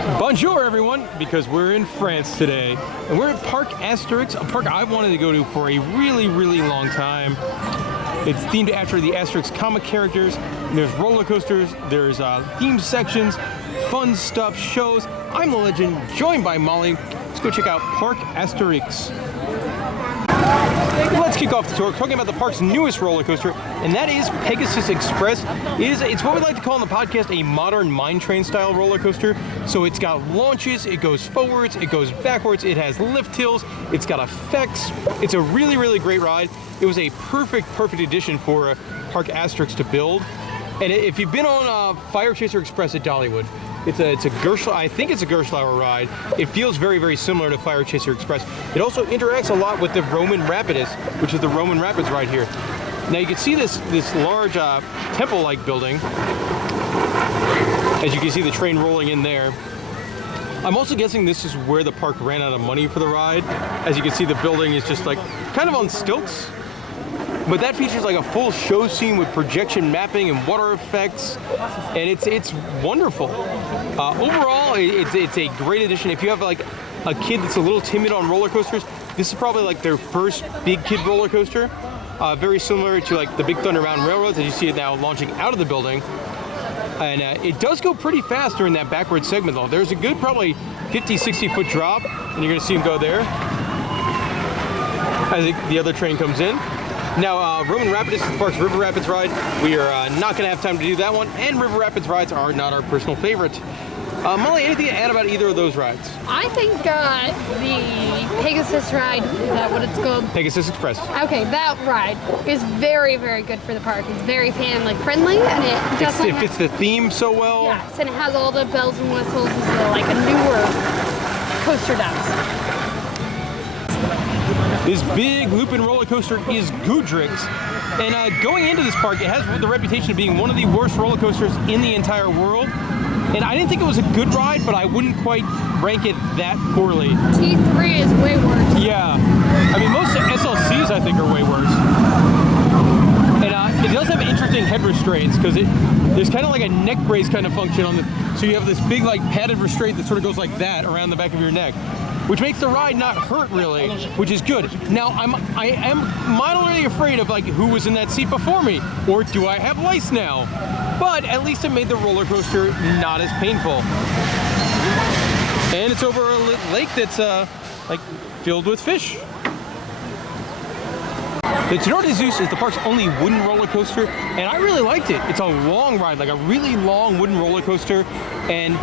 Bonjour everyone, because we're in France today, and we're at Parc Asterix, a park I've wanted to go to for a really long time. It's themed after the Asterix comic characters. There's roller coasters, there's themed sections, fun stuff, shows. I'm the legend, joined by Molly. Let's go check out Parc Asterix. Let's kick off the tour talking about the park's newest roller coaster, and that is Pegasus Express. It's what we like to call on the podcast a modern mine train style roller coaster. So it's got launches, it goes forwards, it goes backwards, it has lift hills, it's got effects. It's a really great ride. It was a perfect addition for Parc Asterix to build. And if you've been on Fire Chaser Express at Dollywood, it's a Gershlau, I think it's a Gershlau ride. It feels very similar to Fire Chaser Express. It also interacts a lot with the Roman Rapidus, which is the Roman Rapids ride here. Now you can see this large temple-like building. As you can see the train rolling in there. I'm also guessing this is where the park ran out of money for the ride. As you can see, the building is just like kind of on stilts. But that features like a full show scene with projection mapping and water effects, and it's wonderful. Overall, it's a great addition. If you have like a kid that's a little timid on roller coasters, this is probably like their first big kid roller coaster. Very similar to like the Big Thunder Mountain Railroads, as you see it now launching out of the building. And it does go pretty fast during that backward segment though. There's a good probably 50-60 foot drop, and you're gonna see him go there as the other train comes in. Now, Roman Rapidus is the park's River Rapids ride. We are not going to have time to do that one, and River Rapids rides are not our personal favorite. Molly, anything to add about either of those rides? I think the Pegasus ride, is that what it's called? Pegasus Express. Okay, that ride is very good for the park. It's very family friendly, and it fits the theme so well. Yes, and it has all the bells and whistles like a newer coaster does. This big looping roller coaster is Goodrix, and going into this park, it has the reputation of being one of the worst roller coasters in the entire world. And I didn't think it was a good ride, but I wouldn't quite rank it that poorly. T3 is way worse. Yeah, I mean most SLCs I think are way worse. And it does have interesting head restraints because there's kind of like a neck brace kind of function on the. So you have this big like padded restraint that sort of goes like that around the back of your neck, which makes the ride not hurt really, which is good. Now I am mildly afraid of like who was in that seat before me, or do I have lice now? But at least it made the roller coaster not as painful. And it's over a lake that's like filled with fish. The Sonority Zeus is the park's only wooden roller coaster, and I really liked it. It's a long ride, like a really long wooden roller coaster, and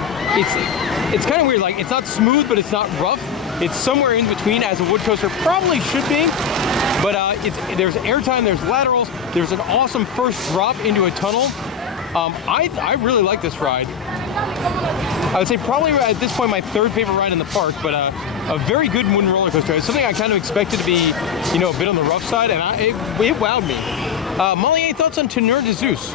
it's kind of weird. Like it's not smooth, but it's not rough. It's somewhere in between, as a wood coaster probably should be. But there's airtime, there's laterals, there's an awesome first drop into a tunnel. I really like this ride. I would say probably at this point my third favorite ride in the park, but a very good wooden roller coaster. It's something I kind of expected to be, you know, a bit on the rough side, and it wowed me. Molly, any thoughts on Sonority Zeus?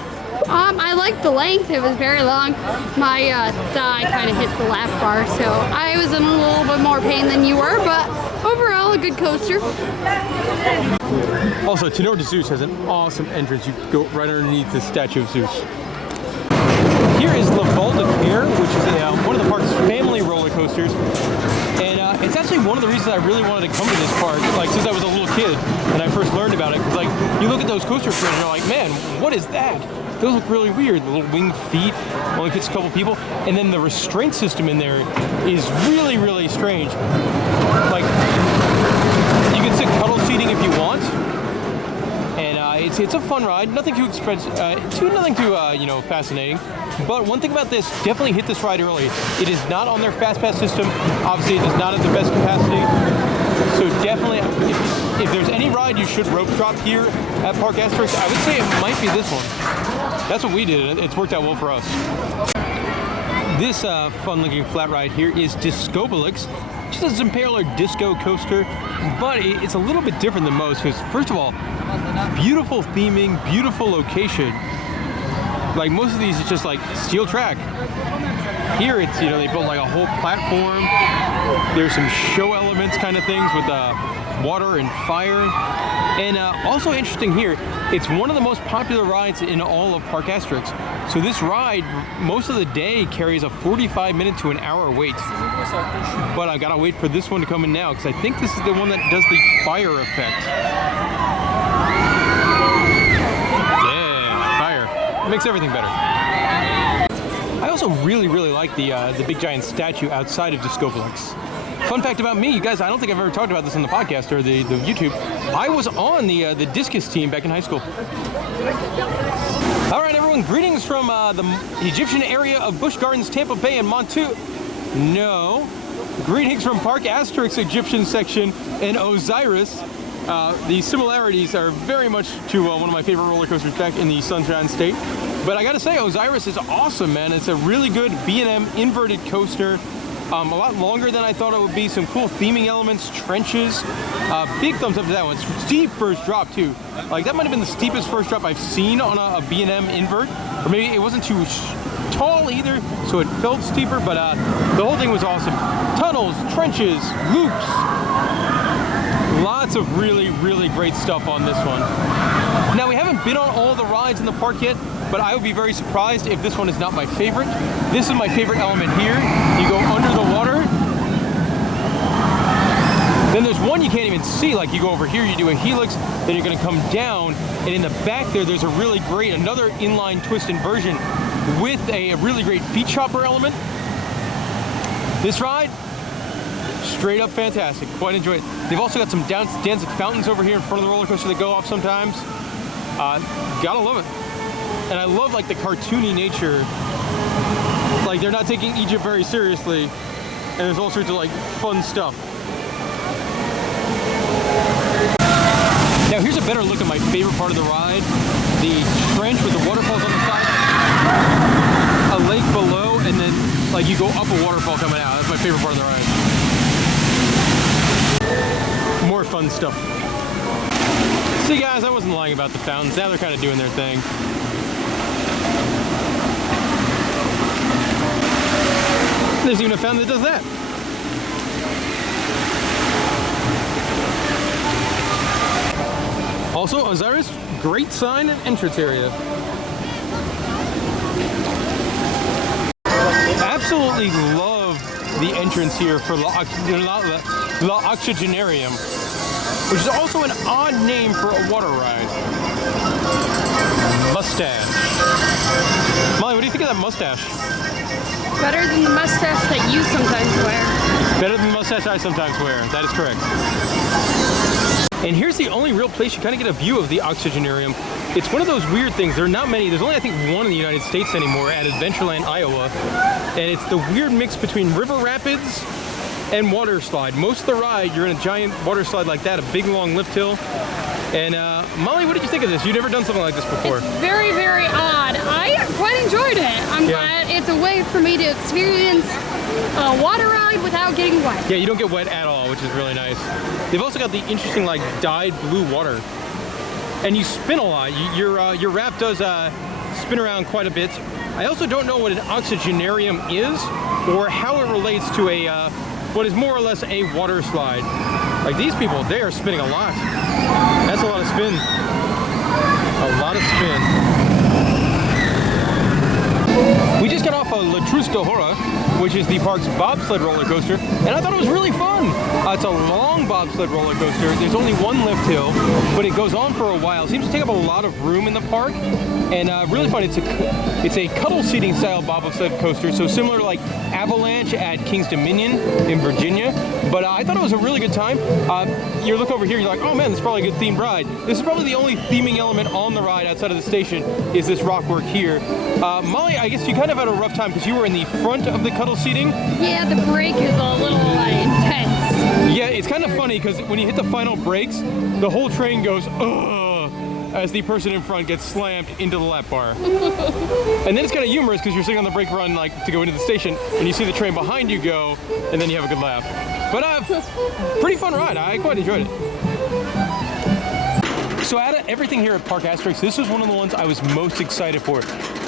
I liked the length. It was very long. My thigh kind of hit the lap bar, so I was in a little bit more pain than you were, but overall a good coaster. Also, Sonority Zeus has an awesome entrance. You go right underneath the statue of Zeus. Here is La Val de Pierre, which is one of the park's family roller coasters, and it's actually one of the reasons I really wanted to come to this park, like since I was a little kid and I first learned about it. Because like you look at those coaster trains and you're like, man, what is that? Those look really weird. The little winged feet only fits a couple people, and then the restraint system in there is really strange. Like you can sit cuddle seating if you want. It's a fun ride, nothing too expensive, nothing too fascinating. But one thing about this, definitely hit this ride early. It is not on their fast pass system. Obviously, it is not at the best capacity. So definitely, if there's any ride you should rope drop here at Parc Asterix, I would say it might be this one. That's what we did. It's worked out well for us. This fun-looking flat ride here is Discobolix, which is an impaler disco coaster, but it's a little bit different than most because, first of all, beautiful theming, beautiful location. Like most of these, it's just like steel track. Here, it's they built like a whole platform. There's some show elements kind of things with water and fire. And also interesting here, it's one of the most popular rides in all of Parc Asterix. So this ride, most of the day, carries a 45-minute to an hour wait. But I gotta wait for this one to come in now, because I think this is the one that does the fire effect. Yeah, fire. It makes everything better. I also really like the big giant statue outside of Bollocks. Fun fact about me, you guys, I don't think I've ever talked about this on the podcast or the YouTube. I was on the discus team back in high school. All right, everyone, greetings from the Egyptian area of Busch Gardens, Tampa Bay, and Montu. No, greetings from Parc Asterix Egyptian section in Osiris. The similarities are very much to one of my favorite roller coasters back in the Sunshine State. But I gotta say, Osiris is awesome, man. It's a really good B&M inverted coaster. A lot longer than I thought it would be. Some cool theming elements, trenches. Big thumbs up to that one. Steep first drop too. Like that might have been the steepest first drop I've seen on a B&M invert. Or maybe it wasn't too tall either, so it felt steeper, but the whole thing was awesome. Tunnels, trenches, loops. Lots of really great stuff on this one. Now, we haven't been on all the rides in the park yet, but I would be very surprised if this one is not my favorite. This is my favorite element here. You go under the water. Then there's one you can't even see, like you go over here, you do a helix, then you're gonna come down, and in the back there's a really great, another inline twist inversion with a really great feet chopper element. This ride, straight up fantastic, quite enjoy it. They've also got some dancing fountains over here in front of the roller coaster that go off sometimes. Gotta love it. And I love like the cartoony nature. Like they're not taking Egypt very seriously, and there's all sorts of like fun stuff. Now here's a better look at my favorite part of the ride. The trench with the waterfalls on the side, a lake below, and then like you go up a waterfall coming out. That's my favorite part of the ride. More fun stuff. See guys, I wasn't lying about the fountains. Now they're kind of doing their thing. There's even a fountain that does that. Also, Osiris, great sign and entrance area. Absolutely love the entrance here for La Oxygenarium, which is also an odd name for a water ride. Mustache. Molly, what do you think of that mustache? Better than the mustache that you sometimes wear. Better than the mustache I sometimes wear. That is correct. And here's the only real place you kind of get a view of the Oxygenarium. It's one of those weird things. There are not many. There's only, I think, one in the United States anymore at Adventureland, Iowa. And it's the weird mix between river rapids and water slide. Most of the ride, you're in a giant water slide like that, a big long lift hill. And Molly, what did you think of this? You've never done something like this before. It's very odd. I quite enjoyed it. I'm glad it's a way for me to experience a water ride without getting wet. Yeah, you don't get wet at all, which is really nice. They've also got the interesting like dyed blue water. And you spin a lot. Your raft does spin around quite a bit. I also don't know what an Oxygenarium is or how it relates to a what is more or less a water slide. Like these people, they are spinning a lot. That's a lot of spin. A lot of spin. We just got off of La Trousse de Horror, which is the park's bobsled roller coaster, and I thought it was really fun. It's a long bobsled roller coaster. There's only one lift hill, but it goes on for a while. It seems to take up a lot of room in the park, and really fun. It's a cuddle seating style bobsled coaster, so similar to like Avalanche at King's Dominion in Virginia. But I thought it was a really good time. You look over here, you're like, oh man, this is probably a good themed ride. This is probably the only theming element on the ride outside of the station is this rock work here. Molly, I guess you kind of had a rough time because you were in the front of the cuddle seating. Yeah, the brake is a little intense. Yeah, it's kind of funny because when you hit the final brakes, the whole train goes, ugh, as the person in front gets slammed into the lap bar. And then it's kind of humorous because you're sitting on the brake run like to go into the station and you see the train behind you go and then you have a good laugh. But pretty fun ride. I quite enjoyed it. So out of everything here at Parc Asterix, this was one of the ones I was most excited for.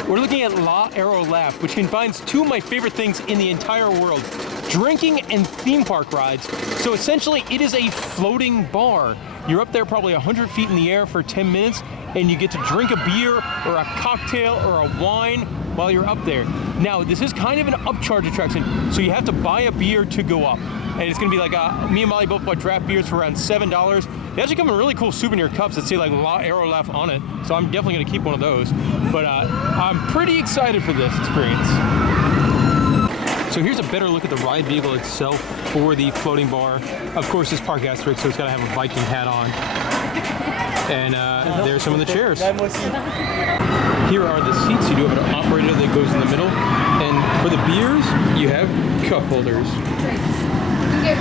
we're looking at La Aerolaf, which combines two of my favorite things in the entire world, drinking and theme park rides. So essentially, it is a floating bar. You're up there probably 100 feet in the air for 10 minutes, and you get to drink a beer or a cocktail or a wine while you're up there. Now, this is kind of an upcharge attraction, so you have to buy a beer to go up. And it's gonna be like, me and Molly both bought draft beers for around $7. They actually come in really cool souvenir cups that say like La Aerolaf on it, so I'm definitely gonna keep one of those. But I'm pretty excited for this experience. So here's a better look at the ride vehicle itself for the floating bar. Of course, it's Parc Asterix, so it's gotta have a Viking hat on. And there's some of the chairs. Here are the seats. You do have an operator that goes in the middle. And for the beers, you have cup holders.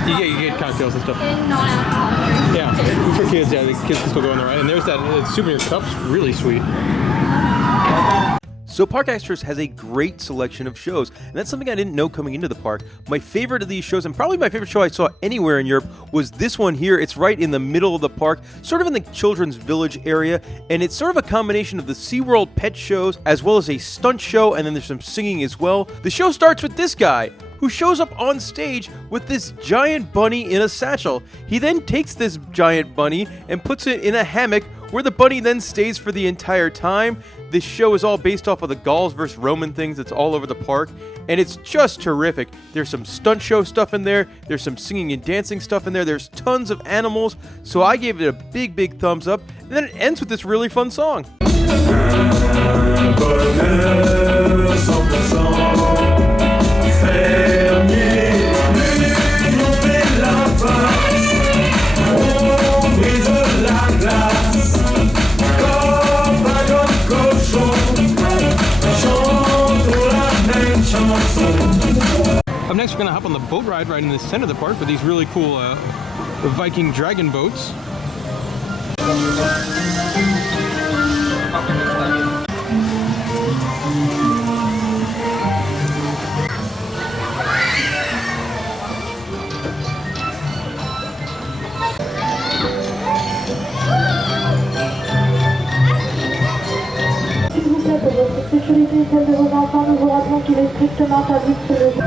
You get cocktails and stuff. And non-alcoholic drinks. Yeah, for kids, yeah, the kids can still go on the ride. And there's that souvenir cups, really sweet. So Parc Asterix has a great selection of shows, and that's something I didn't know coming into the park. My favorite of these shows, and probably my favorite show I saw anywhere in Europe, was this one here. It's right in the middle of the park, sort of in the children's village area, and it's sort of a combination of the SeaWorld pet shows, as well as a stunt show, and then there's some singing as well. The show starts with this guy, who shows up on stage with this giant bunny in a satchel. He then takes this giant bunny and puts it in a hammock, where the bunny then stays for the entire time. This show is all based off of the Gauls versus Roman things that's all over the park, and it's just terrific. There's some stunt show stuff in there, there's some singing and dancing stuff in there, there's tons of animals, so I gave it a big, big thumbs up, and then it ends with this really fun song. Up next, we're going to hop on the boat ride right in the center of the park with these really cool Viking dragon boats. Pour votre sécurité et celle de vos enfants, nous vous rappelons qu'il est strictement interdit de se lever.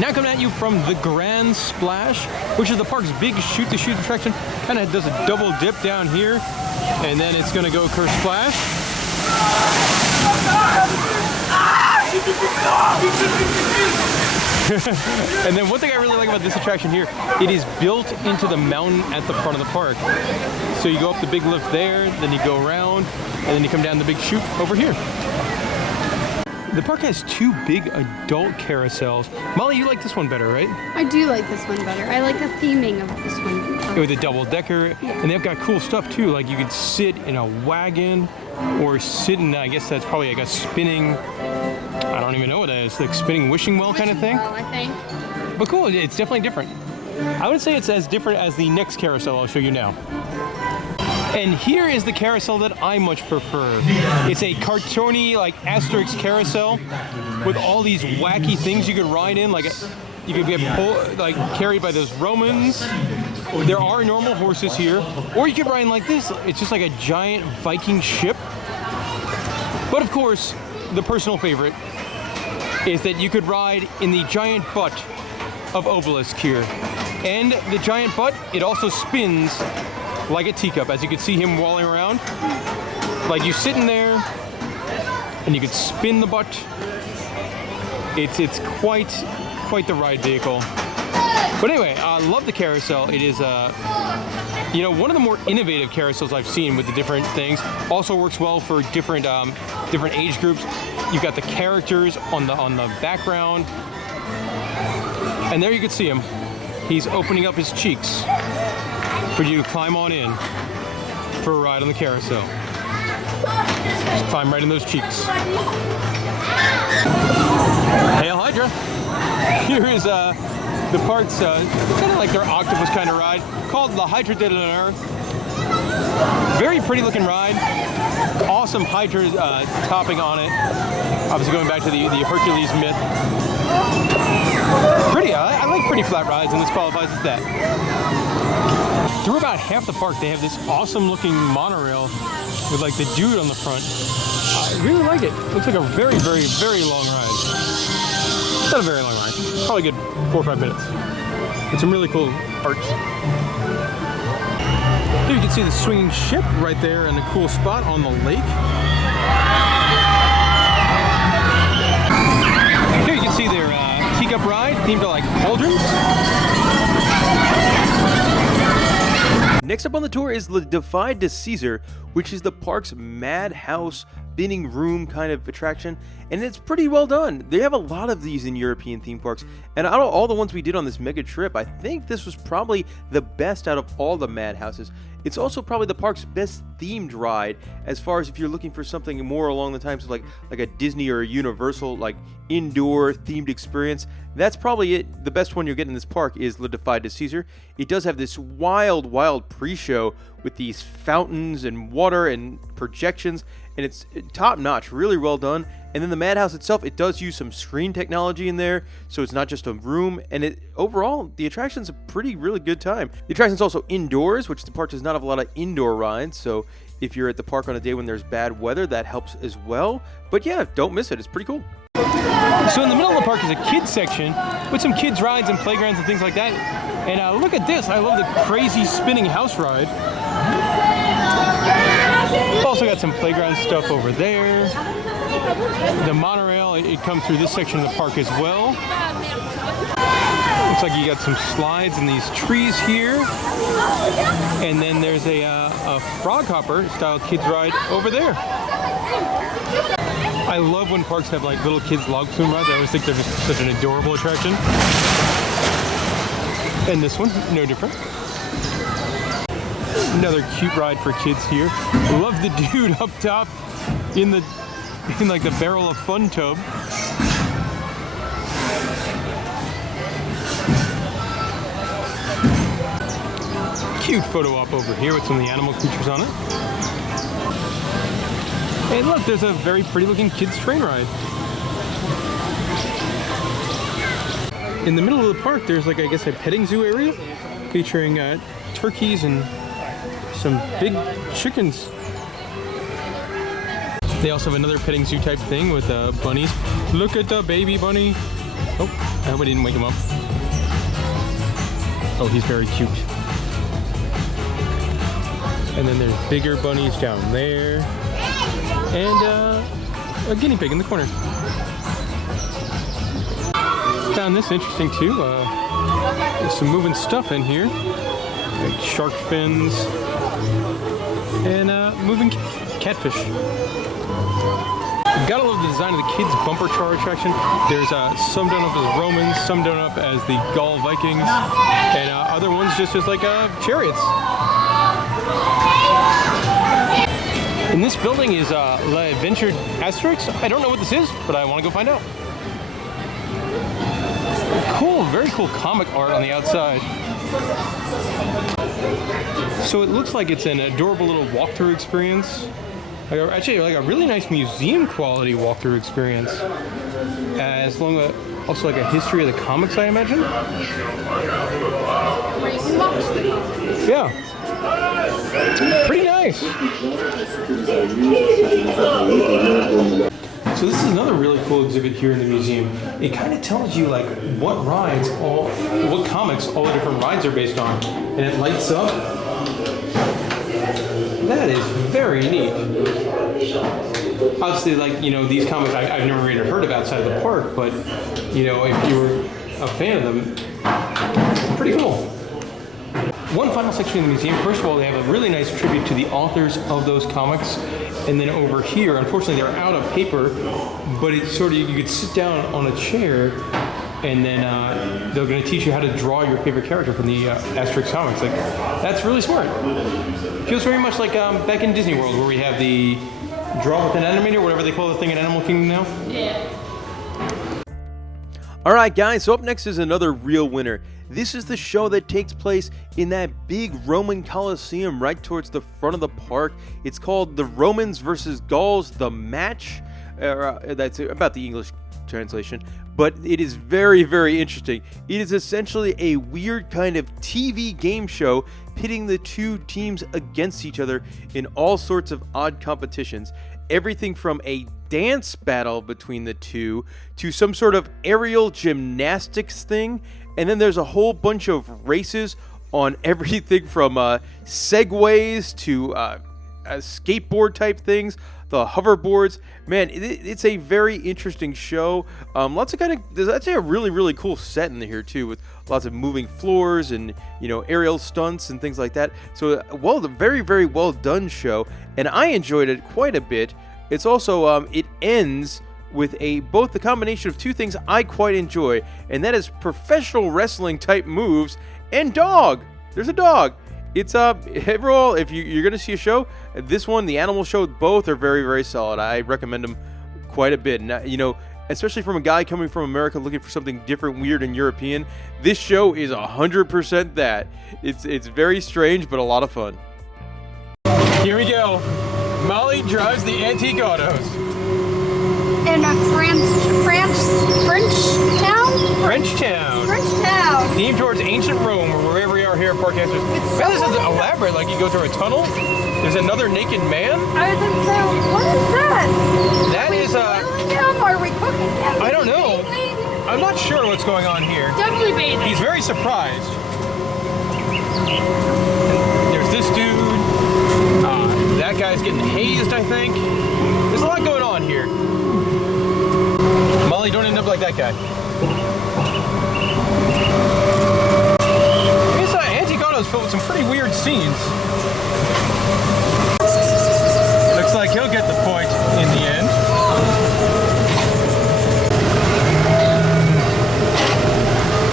Now coming at you from the Grand Splash, which is the park's big shoot-to-shoot attraction. Kind of does a double dip down here, and then it's gonna go Splash. And then one thing I really like about this attraction here, it is built into the mountain at the front of the park. So you go up the big lift there, then you go around, and then you come down the big chute over here. The park has two big adult carousels. Molly, you like this one better, right? I do like this one better. I like the theming of this one. With a double decker, and they've got cool stuff too. Like you could sit in a wagon, or sit in, I guess that's probably like a spinning, I don't even know what that is, like spinning wishing well kind of thing. Well, I think. But cool, it's definitely different. I would say it's as different as the next carousel I'll show you now. And here is the carousel that I much prefer. It's a cartoony, like Asterix carousel with all these wacky things you could ride in. Like you could get carried by those Romans. There are normal horses here, or you could ride in like this. It's just like a giant Viking ship. But of course, the personal favorite is that you could ride in the giant butt of Obelisk here. And the giant butt, it also spins like a teacup, as you can see him walling around. Like you sitting there, and you could spin the butt. It's quite the ride vehicle. But anyway, I love the carousel. It is one of the more innovative carousels I've seen with the different things. Also works well for different age groups. You've got the characters on the background, and there you can see him. He's opening up his cheeks for you to climb on in for a ride on the carousel. Just climb right in those cheeks. Hail Hydra! Here is the park's kind of like their octopus kind of ride, called the Hydra Delis. Very pretty looking ride. Awesome Hydra topping on it. Obviously going back to the Hercules myth. Pretty, I like pretty flat rides, and this qualifies as that. Through about half the park, they have this awesome looking monorail with like the dude on the front. I really like it. Looks like a very, very, very long ride. Not a very long ride. Probably a good 4 or 5 minutes. It's some really cool art. Here you can see the swinging ship right there in a cool spot on the lake. Here you can see their teacup ride themed to like cauldrons. Next up on the tour is Le Defy de Caesar, which is the park's madhouse spinning room kind of attraction, and it's pretty well done. They have a lot of these in European theme parks, and out of all the ones we did on this mega trip, I think this was probably the best out of all the madhouses. It's also probably the park's best themed ride, as far as if you're looking for something more along the lines of like a Disney or a Universal like indoor themed experience. That's probably it. The best one you'll get in this park is Le Defy de Caesar. It does have this wild pre-show with these fountains and water and projections, and it's top notch, really well done. And then the madhouse itself, it does use some screen technology in there, so it's not just a room, and overall, the attraction's a really good time. The attraction's also indoors, which the park does not have a lot of indoor rides, so if you're at the park on a day when there's bad weather, that helps as well. But yeah, don't miss it, it's pretty cool. So in the middle of the park is a kids section with some kids rides and playgrounds and things like that. And look at this, I love the crazy spinning house ride. Also got some playground stuff over there. The monorail, it comes through this section of the park as well. Looks like you got some slides in these trees here. And then there's a frog hopper style kids ride over there. I love when parks have like little kids log flume rides. I always think they're just such an adorable attraction. And this one, no different. Another cute ride for kids here. Love the dude up top in like the barrel of fun tub. Cute photo op over here with some of the animal creatures on it. And look, there's a very pretty looking kids train ride. In the middle of the park, there's like, I guess, a petting zoo area featuring turkeys and some big chickens. They also have another petting zoo type thing with bunnies. Look at the baby bunny. Oh, I hope I didn't wake him up. Oh, he's very cute. And then there's bigger bunnies down there. And a guinea pig in the corner. Found this interesting too. There's some moving stuff in here. Like shark fins. And moving catfish. Gotta love the design of the kids' bumper car attraction. There's some done up as Romans, some done up as the Gaul Vikings, and other ones just like chariots. And this building is L'Adventure Asterix. I don't know what this is, but I want to go find out. Cool, very cool comic art on the outside. So it looks like it's an adorable little walkthrough experience. Actually, like a really nice museum quality walkthrough experience. As long as also like a history of the comics, I imagine. Yeah. Pretty nice. So this is another really cool exhibit here in the museum. It kind of tells you like what comics all the different rides are based on, and it lights up. That is very neat. Obviously, like, you know, these comics I've never read or heard of outside of the park, but, you know, if you were a fan of them, pretty cool. One final section of the museum. First of all, they have a really nice tribute to the authors of those comics. And then over here, unfortunately, they're out of paper, but it's sort of, you could sit down on a chair and then they're going to teach you how to draw your favorite character from the Asterix comics. Like, that's really smart. Feels very much like back in Disney World, where we have the draw with an animator, whatever they call the thing in Animal Kingdom now. Yeah. All right, guys, so up next is another real winner. This is the show that takes place in that big Roman Colosseum right towards the front of the park. It's called The Romans vs. Gauls, The Match. That's about the English translation, but it is very, very interesting. It is essentially a weird kind of TV game show pitting the two teams against each other in all sorts of odd competitions. Everything from a dance battle between the two to some sort of aerial gymnastics thing, and then there's a whole bunch of races on everything from segways to skateboard type things, the hoverboards. Man, it's a very interesting show. There's actually a really, really cool set in here too, with lots of moving floors and, you know, aerial stunts and things like that. So, very, very well done show, and I enjoyed it quite a bit. It's also, it ends with both the combination of two things I quite enjoy, and that is professional wrestling type moves and dog. There's a dog. It's overall, if you're gonna see a show, this one, the animal show, both are very, very solid. I recommend them quite a bit. And, you know, especially from a guy coming from America looking for something different, weird, and European, this show is 100% that. It's very strange, but a lot of fun. Here we go. Molly drives the antique autos. In a French town? French town. Themed towards ancient Rome, or wherever we are here at Parc Asterix. Man, this is elaborate. Like, you go through a tunnel. There's another naked man. I was gonna say, what is that? That is Boiling him? Are we cooking him? I don't know. I'm not sure what's going on here. Definitely bathing. He's very surprised. There's this dude. That guy's getting hazed, I think. There's a lot going on here. Molly, don't end up like that guy. This antique auto is filled with some pretty weird scenes. Looks like he'll get the point in the end.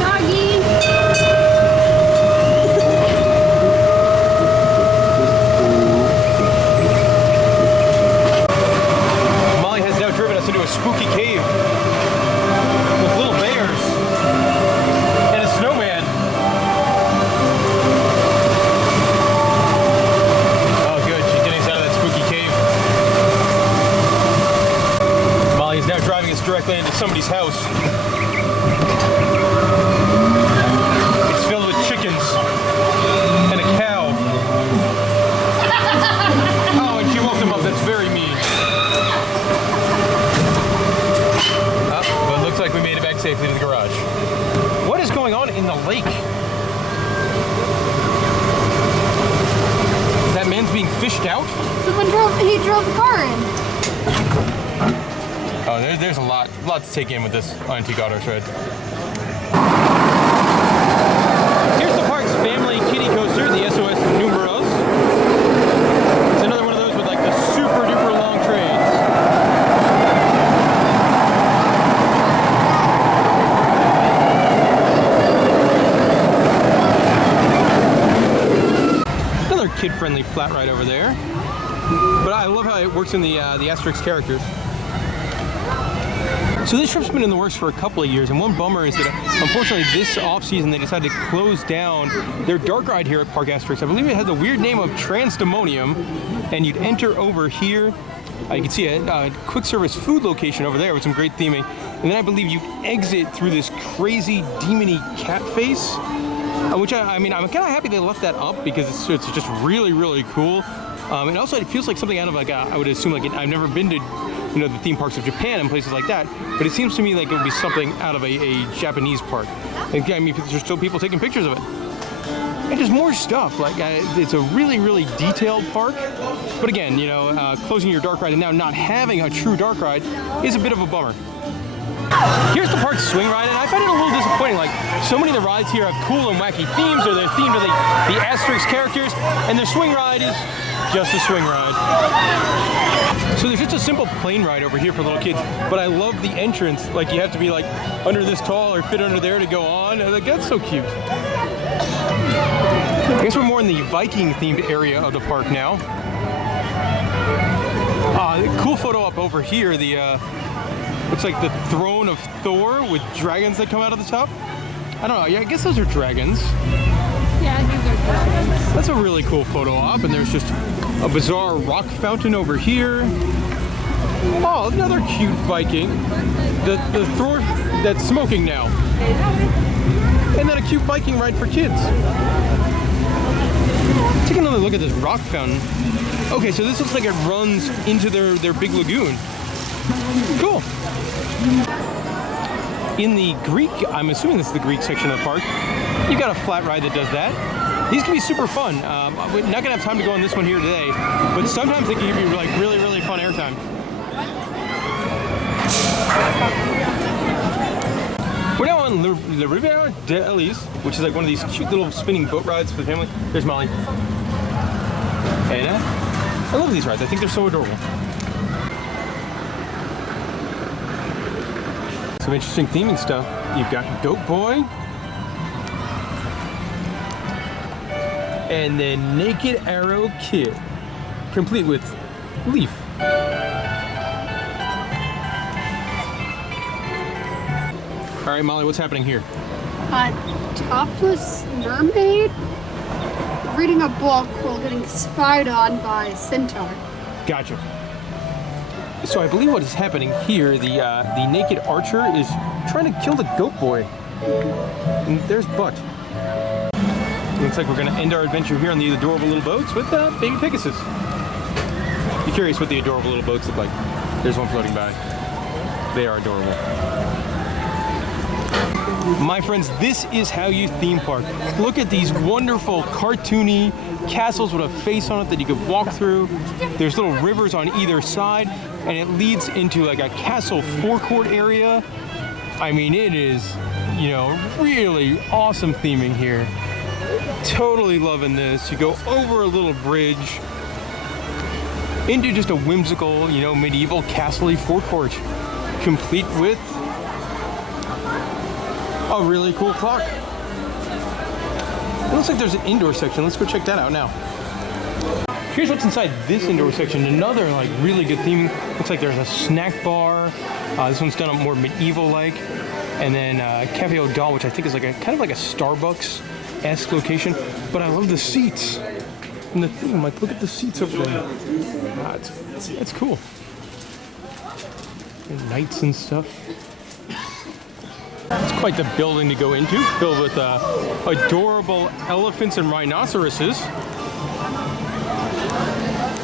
Doggy. Molly has now driven us into a spooky cave with little bears and a snowman. Oh good, she's getting us out of that spooky cave. Molly is now driving us directly into somebody's house. It's filled with chickens and a cow. Oh, and she woke them up, that's very mean. But it looks like we made it back safely to the garage. What is going on in the lake? That man's being fished out? He drove the car in. Oh, there's a lot to take in with this antique auto shred. Here's the park's family kiddie coaster, the SOS Numeros. It's another one of those with like the super duper long trains. Another kid-friendly flat ride over there. But I love how it works in the Asterix characters. So this trip's been in the works for a couple of years, and one bummer is that unfortunately this off-season they decided to close down their dark ride here at Parc Asterix. I believe it had the weird name of Transdemonium, and you'd enter over here. You can see a quick service food location over there with some great theming, and then I believe you exit through this crazy demony cat face, which I mean I'm kind of happy they left that up because it's just really, really cool. And also it feels like something out of like I would assume, like I've never been to the theme parks of Japan and places like that, but it seems to me like it would be something out of a Japanese park. And I mean, there's still people taking pictures of it. And just more stuff. Like it's a really, really detailed park. But again, closing your dark ride and now not having a true dark ride is a bit of a bummer. Here's the park's swing ride, and I find it a little disappointing. Like, so many of the rides here have cool and wacky themes, or they're themed to the Asterix characters, and their swing ride is just a swing ride. So there's just a simple plane ride over here for little kids, but I love the entrance. Like, you have to be like under this tall or fit under there to go on. Like, that's so cute. I guess we're more in the Viking themed area of the park now. Cool photo up over here. The looks like the throne of Thor with dragons that come out of the top. I don't know. Yeah, I guess those are dragons. Yeah, these are dragons. That's a really cool photo op, and there's just a bizarre rock fountain over here. Oh, another cute Viking. The Thor that's smoking now. And then a cute Viking ride for kids. Take another look at this rock fountain. Okay, so this looks like it runs into their big lagoon. Cool. In the Greek, I'm assuming this is the Greek section of the park, you got a flat ride that does that. These can be super fun. We're not gonna have time to go on this one here today, but sometimes they can give you like really, really fun airtime. We're now on the Riviera Delis, which is like one of these cute little spinning boat rides for the family. There's Molly. Anna. I love these rides. I think they're so adorable. Some interesting theming stuff. You've got Goat Boy. And then Naked Arrow Kid. Complete with Leaf. All right, Molly, what's happening here? Topless mermaid reading a book while getting spied on by a centaur. Gotcha. So I believe what is happening here, the naked archer is trying to kill the goat boy. And there's Butt. Looks like we're going to end our adventure here on the adorable little boats with baby Pegasus. Be curious what the adorable little boats look like. There's one floating by. They are adorable. My friends, this is how you theme park. Look at these wonderful cartoony castles with a face on it that you could walk through. There's little rivers on either side, and it leads into like a castle forecourt area. I mean, it is, really awesome theming here. Totally loving this. You go over a little bridge into just a whimsical, medieval castle-y forecourt, complete with a really cool clock. It looks like there's an indoor section. Let's go check that out now. Here's what's inside this indoor section. Another like really good theming. Looks like there's a snack bar. This one's done up more medieval-like. And then Cafe Au Dawn, which I think is like a kind of like a Starbucks-esque location. But I love the seats. And the theme, like look at the seats over there. It's cool. And knights and stuff. It's quite the building to go into, filled with adorable elephants and rhinoceroses.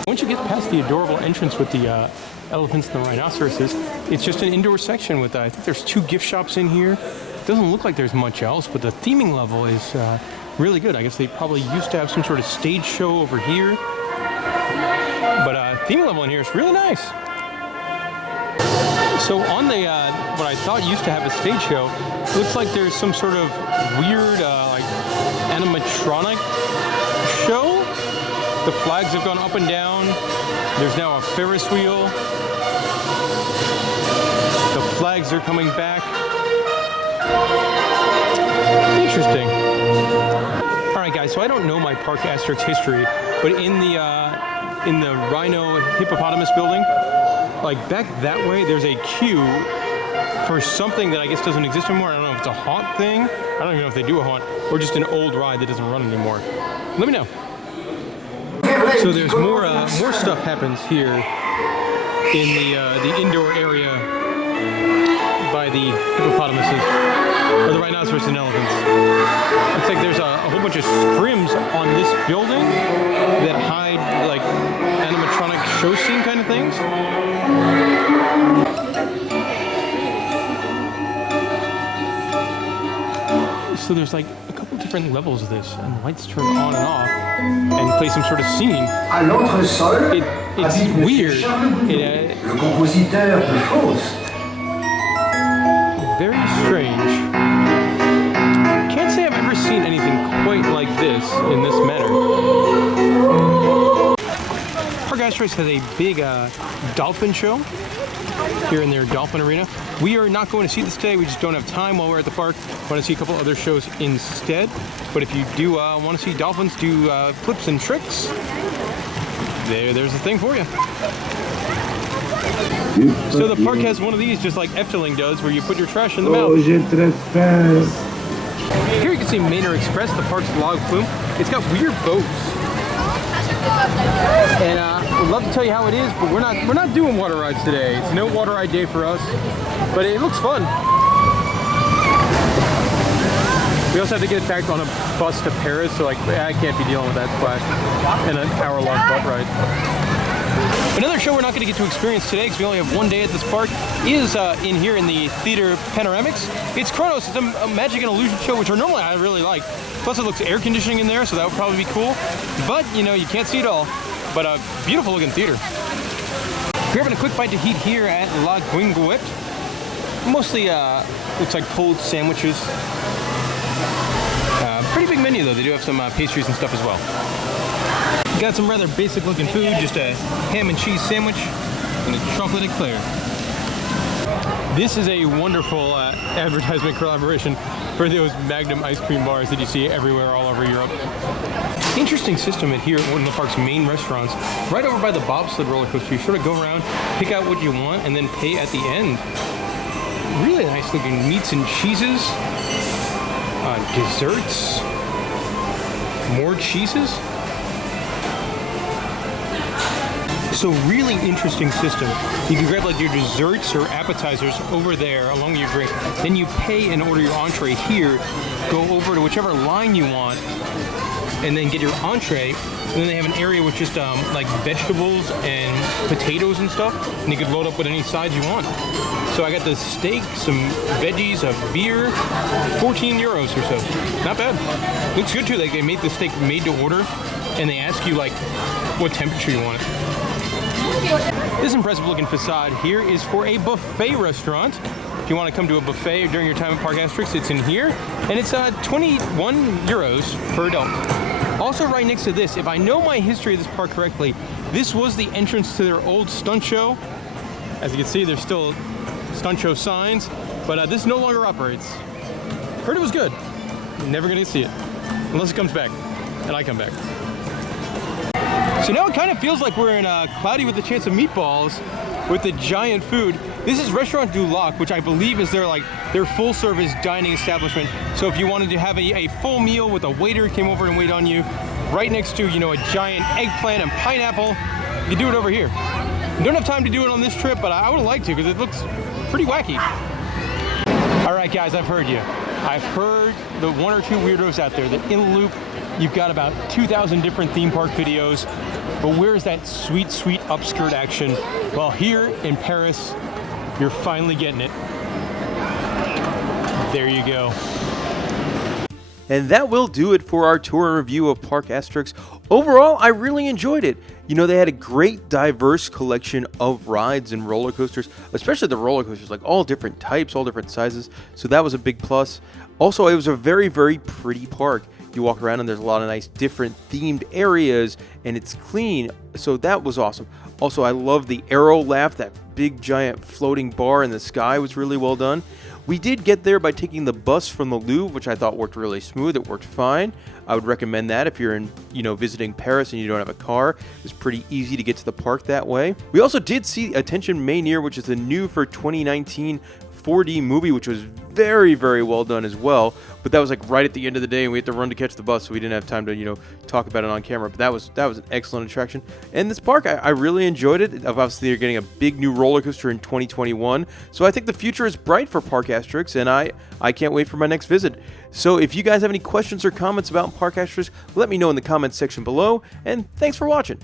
Once you get past the adorable entrance with the elephants and the rhinoceroses, it's just an indoor section with, I think there's 2 gift shops in here. It doesn't look like there's much else, but the theming level is really good. I guess they probably used to have some sort of stage show over here. But theming level in here is really nice. So on the, what I thought used to have a stage show, looks like there's some sort of weird, like, animatronic show. The flags have gone up and down. There's now a Ferris wheel. The flags are coming back. Interesting. All right, guys, so I don't know my Parc Asterix history, but in the Rhino Hippopotamus building, like back that way, there's a queue for something that I guess doesn't exist anymore. I don't know if it's a haunt thing. I don't even know if they do a haunt, or just an old ride that doesn't run anymore. Let me know. So there's more stuff happens here in the indoor area by the hippopotamuses, or the rhinoceros and elephants. Looks like there's a whole bunch of scrims on this building that hide like animatronic show scene kind of things. So there's like a couple different levels of this, and the lights turn on and off and play some sort of scene. It's weird. Very strange. Can't say I've ever seen anything quite like this in this manner. Parc Asterix has a big dolphin show here in their dolphin arena. We are not going to see this today. We just don't have time while we're at the park. Want to see a couple other shows instead. But if you do want to see dolphins do flips and tricks, there's a thing for you. So the park has one of these, just like Efteling does, where you put your trash in the mouth. Here you can see Manor Express, the park's log flume. It's got weird boats. And I'd love to tell you how it is, but we're not doing water rides today. It's no water ride day for us, but it looks fun. We also have to get back on a bus to Paris, so like I can't be dealing with that splash and an hour-long butt ride. Another show we're not going to get to experience today, because we only have one day at this park, is in here in the theater Panoramics. It's Kronos. It's a magic and illusion show, which normally I really like. Plus it looks air conditioning in there, so that would probably be cool. But, you know, you can't see it all. But a beautiful looking theater. We're having a quick bite to eat here at La Guinguette. Mostly looks like cold sandwiches. Pretty big menu though. They do have some pastries and stuff as well. Got some rather basic looking food, just a ham and cheese sandwich and a chocolate eclair. This is a wonderful advertisement collaboration for those Magnum ice cream bars that you see everywhere all over Europe. Interesting system here at one of the park's main restaurants, right over by the bobsled roller coaster. You sort of go around, pick out what you want, and then pay at the end. Really nice looking meats and cheeses, desserts, more cheeses. So really interesting system. You can grab like your desserts or appetizers over there along with your drink. Then you pay and order your entree here. Go over to whichever line you want and then get your entree. And then they have an area with just like vegetables and potatoes and stuff. And you can load up with any sides you want. So I got the steak, some veggies, a beer, 14 euros or so. Not bad. Looks good too. Like they made the steak made to order and they ask you like what temperature you want it. This impressive looking facade here is for a buffet restaurant. If you want to come to a buffet during your time at Parc Asterix, it's in here. And it's 21 euros per adult. Also right next to this, if I know my history of this park correctly, this was the entrance to their old stunt show. As you can see, there's still stunt show signs, but this no longer operates. Heard it was good. Never gonna see it, unless it comes back, and I come back. So now it kind of feels like we're in Cloudy with a Chance of Meatballs with the giant food. This is Restaurant du Lac, which I believe is their full service dining establishment. So if you wanted to have a full meal with a waiter came over and wait on you, right next to, you know, a giant eggplant and pineapple, you do it over here. I don't have time to do it on this trip, but I would like to because it looks pretty wacky. All right, guys, I've heard you. I've heard the one or two weirdos out there that in a loop, you've got about 2,000 different theme park videos, but where's that sweet, sweet upskirt action? Well, here in Paris, you're finally getting it. There you go. And that will do it for our tour and review of Parc Asterix. Overall, I really enjoyed it. You know, they had a great diverse collection of rides and roller coasters, especially the roller coasters, like all different types, all different sizes. So that was a big plus. Also, it was a very, very pretty park. You walk around and there's a lot of nice different themed areas and it's clean. So that was awesome. Also, I love the Aero Laugh, that big giant floating bar in the sky was really well done. We did get there by taking the bus from the Louvre, which I thought worked really smooth. It worked fine. I would recommend that if you're visiting Paris and you don't have a car. It's pretty easy to get to the park that way. We also did see Attention Manor, which is the new for 2019 4D movie, which was very, very well done as well. But that was like right at the end of the day, and we had to run to catch the bus, so we didn't have time to talk about it on camera. But that was an excellent attraction. And this park, I really enjoyed it. Obviously, they're getting a big new roller coaster in 2021, so I think the future is bright for Parc Asterix, and I can't wait for my next visit. So if you guys have any questions or comments about Parc Asterix, let me know in the comments section below. And thanks for watching.